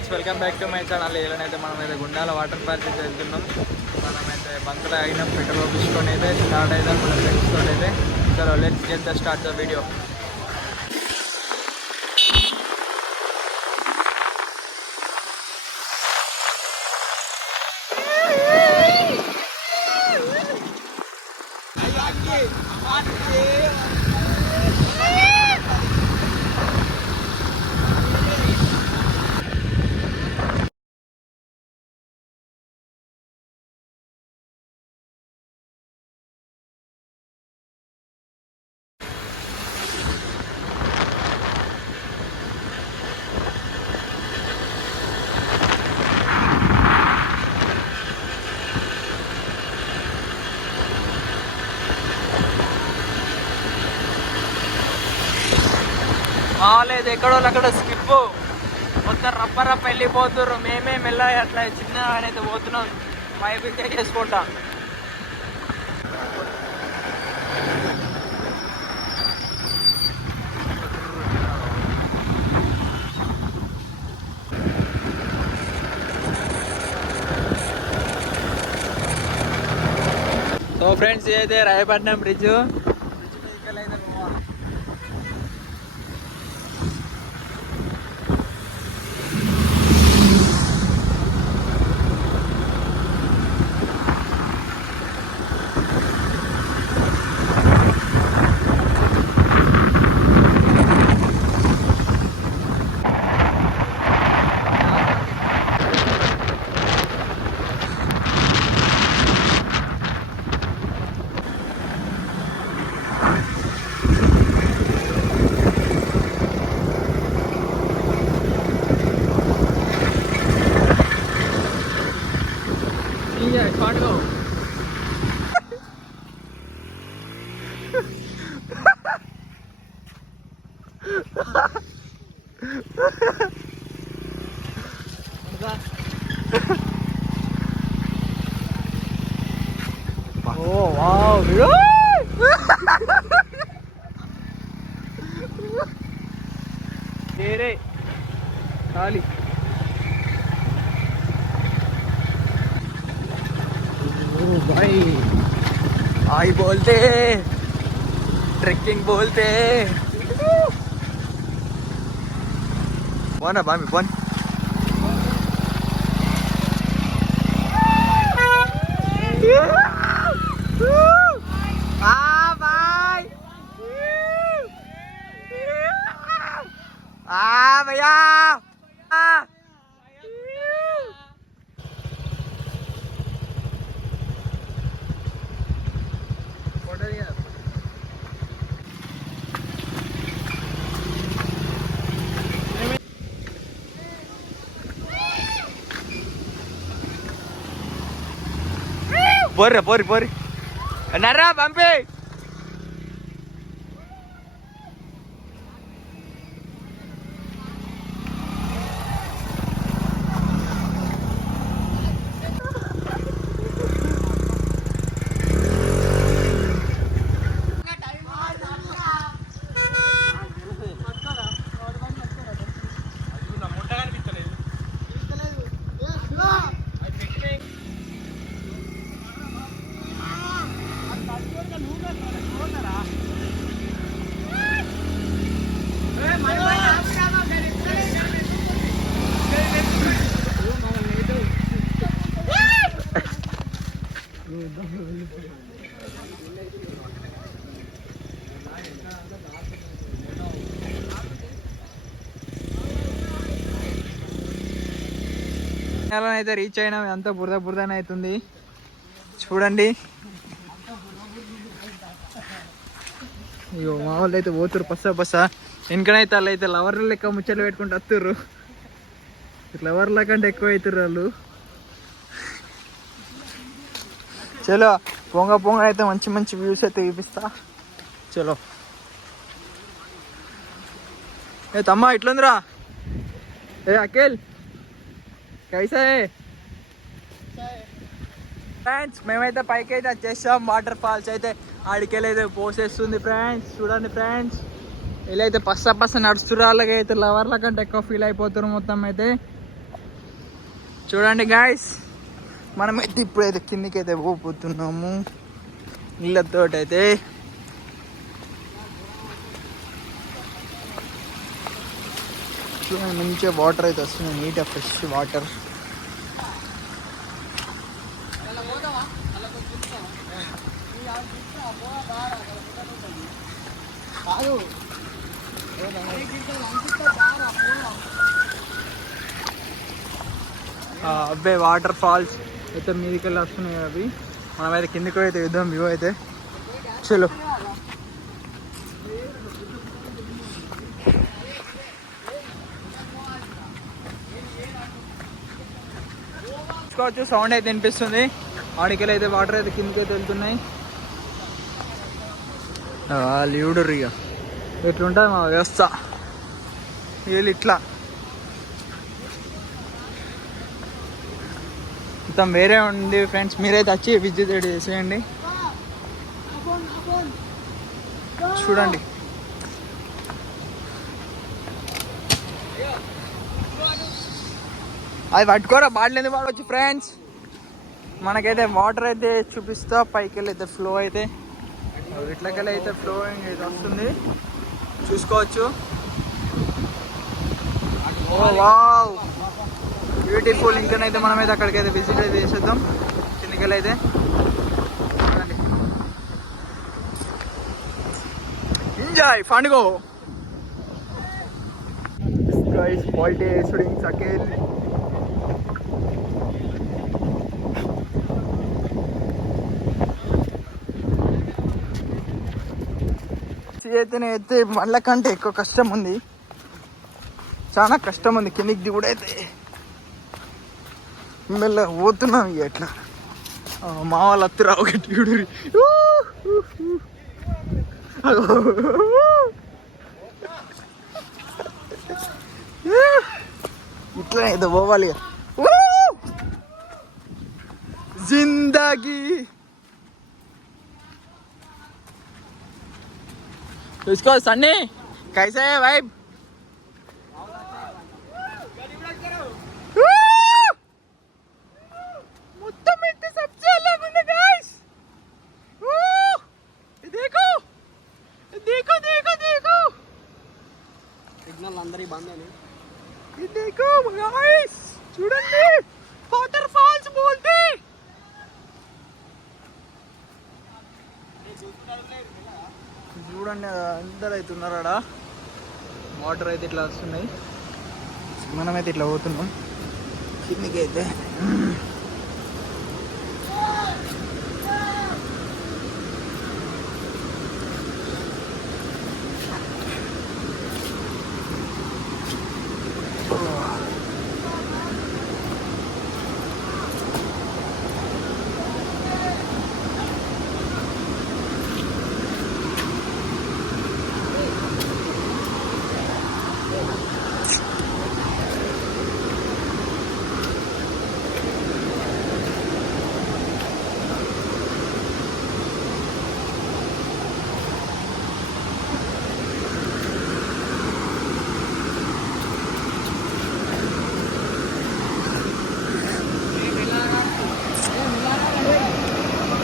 Friends, welcome back to my channel. ఏలనైతే మనమైతే Gundala water park అయితే వెళ్తున్నాం. మనమైతే బంకులో అయినా పెట్రోల్ తీసుకొని అయితే స్టార్ట్ అవుతాం మన ఫ్రెండ్స్ తోటి అయితే. చలో let's get the start the video. లేదు ఎక్కడో అక్కడ స్కిప్ మొత్తం రప్ప వెళ్ళిపోతుర్రు. మేమే మెల్ల అట్లా చిన్న అయితే పోతున్నాం పైపు చేసుకుంటా. సో ఫ్రెండ్స్, ఇదైతే Rayapatnam bridge. Can't go. Oh wow! तेरे खाली भाई आई बोलते ट्रेकिंग बोलते वन अब वन भैया పోరి నర్రా పంపి. అయితే రీచ్ అయినా అంతా బురదనే అవుతుంది చూడండి. అయ్యో మా వాళ్ళు అయితే పోతురు పస్స వెనకనైతే వాళ్ళు అయితే లవర్ల లెక్క ముచ్చట్లు పెట్టుకుంటూ వస్తుర్రు. లవర్ల కంటే ఎక్కువ అవుతుర్రు వాళ్ళు. చలో పొంగ అయితే మంచి వ్యూస్ అయితే చూపిస్తా. చలో ఏ తమ్మా ఇట్లుందిరా. ఏ అఖిల్ కైసా ఫ్రెండ్స్, మేమైతే పైకి అయితే వచ్చేసాం. వాటర్ ఫాల్స్ అయితే ఆడికెళ్ళైతే పోసేస్తుంది ఫ్రెండ్స్. చూడండి ఫ్రెండ్స్, ఇలా అయితే పస్స నడుస్తున్నారు. వాళ్ళకి అయితే లవర్ల కంటే ఎక్కువ ఫీల్ అయిపోతారు మొత్తం అయితే. చూడండి గాయస్, మనమైతే ఇప్పుడైతే కిందికైతే పోతున్నాము నీళ్ళతోటైతే. చూడండి మంచిగా వాటర్ అయితే వస్తున్నాయి, నీట్గా ఫ్రెష్ వాటర్. అబ్బాయి వాటర్ ఫాల్స్ అయితే మీదకి వెళ్ళి వస్తున్నాయి అవి. మనమైతే కిందికి అయితే ఇద్దాం వ్యూ అయితే. చలో చూసుకోవచ్చు, సౌండ్ అయితే వినిపిస్తుంది. ఆడికెళ్ళి అయితే వాటర్ అయితే కిందికి అయితే వెళ్తున్నాయి. లీవుడు ఇక ఇట్లుంటుంది మా వ్యవస్థ. వీళ్ళు ఇట్లా మొత్తం వేరే ఉంది ఫ్రెండ్స్. మీరైతే వచ్చి విజిట్ చేసేయండి, చూడండి. అది పట్టుకోరా, బాటిల్ ఎందుకు పడవచ్చు ఫ్రెండ్స్. మనకైతే వాటర్ అయితే చూపిస్తా. పైకి వెళ్ళి అయితే ఫ్లో అయితే ఇట్లకెళ్ళి అయితే ఫ్లోయింగ్ అయితే వస్తుంది, చూసుకోవచ్చు. ఓ వావ్, బ్యూటిఫుల్. ఇంకనైతే మనమైతే అక్కడికైతే విజిట్ అయితే చేసేద్దాం కిందకెళ్ళి అయితే. ఎంజాయ్ ఫండ్గో guys, all day shooting again. అయితే మళ్ళా కంటే ఎక్కువ కష్టం ఉంది, చాలా కష్టం ఉంది. కిందికి దిగుడు అయితే మెల్ల పోతున్నాం. ఇక ఎట్లా మా వాళ్ళు అత్తిరా ఒకటి దిగుడు ఇట్లా అయితే పోవాలి. జిందగీ इसको सन्नी कैसे है भाई? మొత్తం అయితే సబ్జీ अलग ఉంది गाइस. देखो देखो देखो देखो, సిగ్నల్ అందరి బంద్ అని. ये देखो गाइस, చూడండి వాటర్ ఫాల్స్ బోల్తే. చూడండి అందరు అయితే ఉన్నారు ఆడ. వాటర్ అయితే ఇట్లా వస్తున్నాయి, మనమైతే ఇట్లా పోతున్నాం కిందికి అయితే.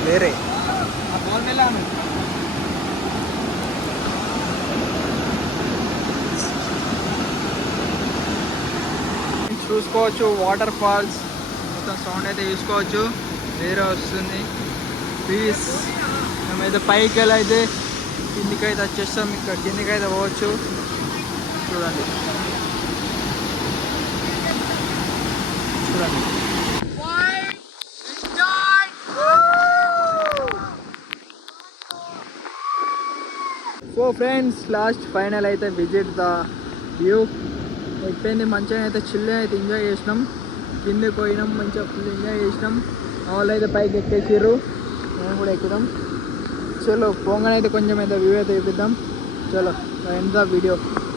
వేరే చూసుకోవచ్చు, వాటర్ ఫాల్స్ మొత్తం సౌండ్ అయితే చూసుకోవచ్చు, వేరే వస్తుంది. ప్లీజ్ మేమైతే పైకి వెళ్ళి అయితే కిందికైతే వచ్చేస్తాం. ఇక్కడ కిందికైతే పోవచ్చు, చూడండి చూడండి. సో ఫ్రెండ్స్, లాస్ట్ ఫైనల్ అయితే విజిట్ ద వ్యూ అయిపోయింది. మంచిగా అయితే చిల్ అయితే ఎంజాయ్ చేసినాం. కిందకి పోయినాం, మంచిగా ఫుల్ ఎంజాయ్ చేసినాం. వాళ్ళు అయితే పైకి ఎక్కేసారు, మేము కూడా ఎక్కుదాం. చలో పోగానైతే కొంచెం అయితే వ్యూ అయితే చూపిద్దాం. చలో ఎండ్ ద వీడియో.